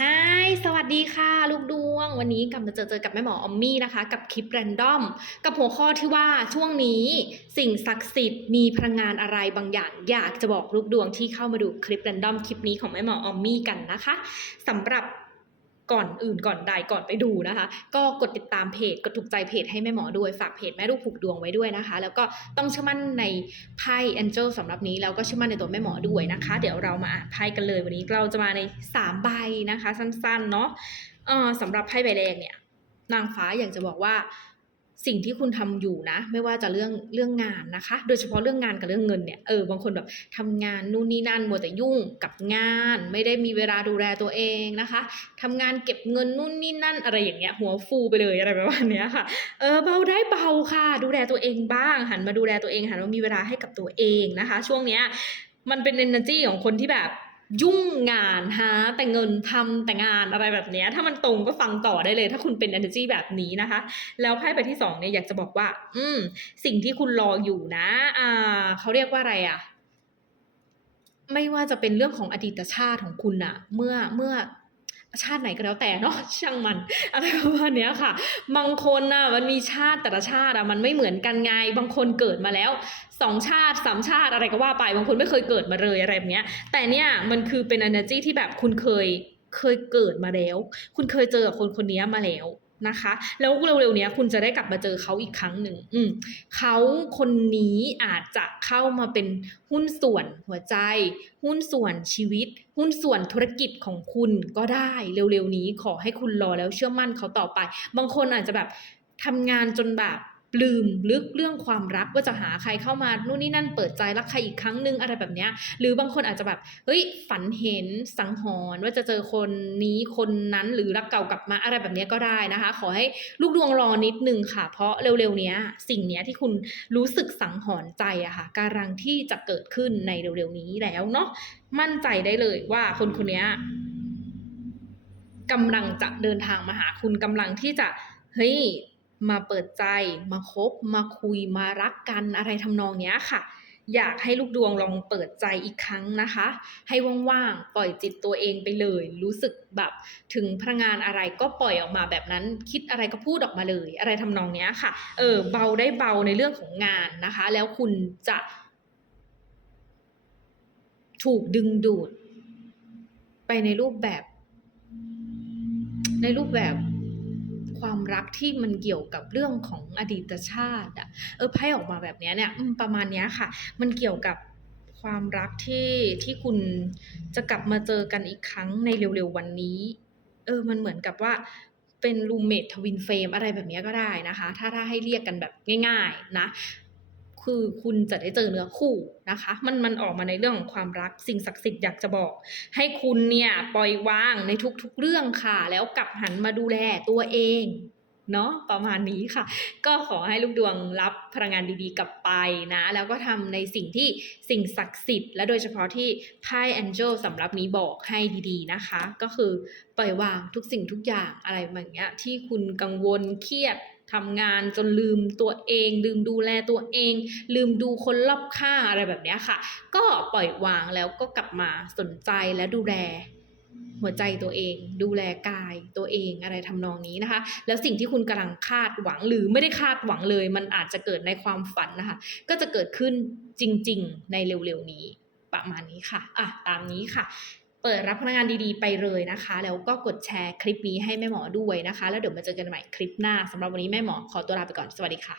ฮายสวัสดีค่ะ ลูกดวง วันนี้กลับมาเจอเจอกับแม่หมออมมี่นะคะ กับคลิปแรนดอม กับหัวข้อที่ว่าช่วงนี้สิ่งศักดิ์สิทธิ์มีพลังงานอะไรบางอย่าง อยากจะบอกลูกดวงที่เข้ามาดูคลิปแรนดอมคลิปนี้ของแม่หมออมมี่กันนะคะสำหรับ ก่อนอื่นก่อนใดก่อนไปดูนะคะ ก็กดติดตามเพจกดถูกใจเพจให้แม่หมอด้วยฝากเพจแม่ลูกผูกดวงไว้ด้วยนะคะ แล้วก็ต้องเชื่อมั่นในไพ่ Angel สำหรับนี้แล้วก็เชื่อมั่นในตัวแม่หมอด้วยนะคะ เดี๋ยวเรามาอ่านไพ่กันเลยวันนี้เราจะมาใน3ใบนะคะ สั้นๆเนาะเออสำหรับไพ่ใบแดงเนี่ยนางฟ้าอยากจะบอกว่า สิ่งที่คุณทำอยู่นะ ไม่ว่าจะเรื่องเรื่องงานนะคะ โดยเฉพาะเรื่องงานกับเรื่องเงินเนี่ยเออบางคนแบบทำงานนู่นนี่นั่นมัวแต่ยุ่งกับงาน ไม่ได้มีเวลาดูแลตัวเองนะคะทำงานเก็บเงินนู่นนี่นั่นอะไรอย่างเงี้ยหัวฟูไปเลยอะไรประมาณเนี้ยค่ะเออเบาได้เบาค่ะ ดูแลตัวเองบ้าง หันมาดูแลตัวเองหันมามีเวลาให้กับตัวเองนะคะ ช่วงเนี้ยมันเป็น energy ของคนที่แบบ ยุ่งงานหาแต่เงินทำแต่งานอะไรแบบนี้ ถ้ามันตรงก็ฟังต่อได้เลย ถ้าคุณเป็น energy แบบนี้นะคะ แล้วไพ่ใบที่สองเนี่ยอยากจะบอกว่า อืม สิ่งที่คุณรออยู่นะ อ่าเขาเรียกว่าอะไรอะไม่ว่าจะเป็นเรื่องของอดีตชาติของคุณอะเมื่อเมื่อ ชาติไหนก็แล้วแต่เนาะช่างมันอะไรประมาณเนี้ยค่ะ บางคนน่ะมันมีชาติแต่ละชาติอะมันไม่เหมือนกันไงบางคนเกิดมาแล้วสองชาติสามชาติอะไรก็ว่าไป บางคนไม่เคยเกิดมาเลยอะไรแบบเนี้ย แต่เนี่ยมันคือเป็น energy ที่แบบคุณเคยเคยเกิดมาแล้ว คุณเคยเจอกับคนคนนี้มาแล้ว นะคะ แล้วเร็วๆนี้คุณจะได้กลับมาเจอเขาอีกครั้งหนึ่งอืมเขาคนนี้อาจจะเข้ามาเป็นหุ้นส่วนหัวใจ หุ้นส่วนชีวิต หุ้นส่วนธุรกิจของคุณก็ได้เร็วๆนี้ขอให้คุณรอแล้วเชื่อมั่นเขาต่อไป บางคนอาจจะแบบทำงานจนแบบ ลืมลึกเรื่องความรักว่าจะหาใครเข้ามานู่นนี่นั่นเปิดใจรักใครอีกครั้งหนึ่งอะไรแบบเนี้ย หรือบางคนอาจจะแบบเฮ้ยฝันเห็นสังหรณ์ว่าจะเจอคนนี้คนนั้นหรือรักเก่ากลับมาอะไรแบบเนี้ยก็ได้นะคะ ขอให้ลูกดวงรอนิดนึงค่ะ เพราะเร็วๆนี้สิ่งเนี้ยที่คุณรู้สึกสังหรณ์ใจอะค่ะการังที่จะเกิดขึ้นในเร็วๆนี้แล้วเนาะมั่นใจได้เลยว่าคนคนนี้กำลังจะเดินทางมาหาคุณกำลังที่จะเฮ้ย มาเปิดใจ มาคบ มาคุย มารักกันอะไรทำนองเนี้ยค่ะ อยากให้ลูกดวงลองเปิดใจอีกครั้งนะคะ ให้ว่างๆ ปล่อยจิตตัวเองไปเลย รู้สึกแบบถึงพลังงานอะไรก็ปล่อยออกมาแบบนั้น คิดอะไรก็พูดออกมาเลย อะไรทำนองเนี้ยค่ะ เออ เบาได้เบาในเรื่องของงานนะคะ แล้วคุณจะ ถูกดึงดูด ไปในรูปแบบ ในรูปแบบ ความรักที่มันเกี่ยวกับเรื่องของอดีตชาติอะเออไพ่ออกมาแบบเนี้ยเนี่ยประมาณเนี้ยค่ะ มันเกี่ยวกับความรักที่ที่คุณจะกลับมาเจอกันอีกครั้งในเร็วๆวันนี้ เออ มันเหมือนกับว่าเป็นรูเมททวินเฟรมอะไรแบบเนี้ยก็ได้นะคะ ถ้าถ้าให้เรียกกันแบบง่าย ๆ นะ คือคุณจะได้เจอเนื้อคู่นะคะ มันมันออกมาในเรื่องของความรักสิ่งศักดิ์สิทธิ์อยากจะบอก ให้คุณเนี่ยปล่อยวางในทุกๆเรื่องค่ะ แล้วกลับหันมาดูแลตัวเองเนาะประมาณนี้ค่ะ ก็ขอให้ลูกดวงรับพลังงานดีๆกลับไปนะ แล้วก็ทำในสิ่งที่สิ่งศักดิ์สิทธิ์และโดยเฉพาะที่ไพ่ Angel สำหรับนี้บอกให้ดีๆนะคะ ก็คือปล่อยวางทุกสิ่งทุกอย่างอะไรแบบเนี้ยที่คุณกังวลเครียด ทำงานจนลืมตัวเอง ลืมดูแลตัวเอง ลืมดูคนรอบข้างอะไรแบบนี้ค่ะ ก็ปล่อยวางแล้วก็กลับมาสนใจและดูแลหัวใจตัวเอง ดูแลกายตัวเองอะไรทำนองนี้นะคะ แล้วสิ่งที่คุณกำลังคาดหวังหรือไม่ได้คาดหวังเลย มันอาจจะเกิดในความฝันนะคะ ก็จะเกิดขึ้นจริง ๆ ในเร็วๆนี้ประมาณนี้ค่ะอะตามนี้ค่ะ เปิดรับพนักงานดีๆไปเลยนะคะ แล้วก็กดแชร์คลิปนี้ให้แม่หมอด้วยนะคะ แล้วเดี๋ยวมาเจอกันใหม่คลิปหน้าสำหรับวันนี้แม่หมอขอตัวลาไปก่อนสวัสดีค่ะ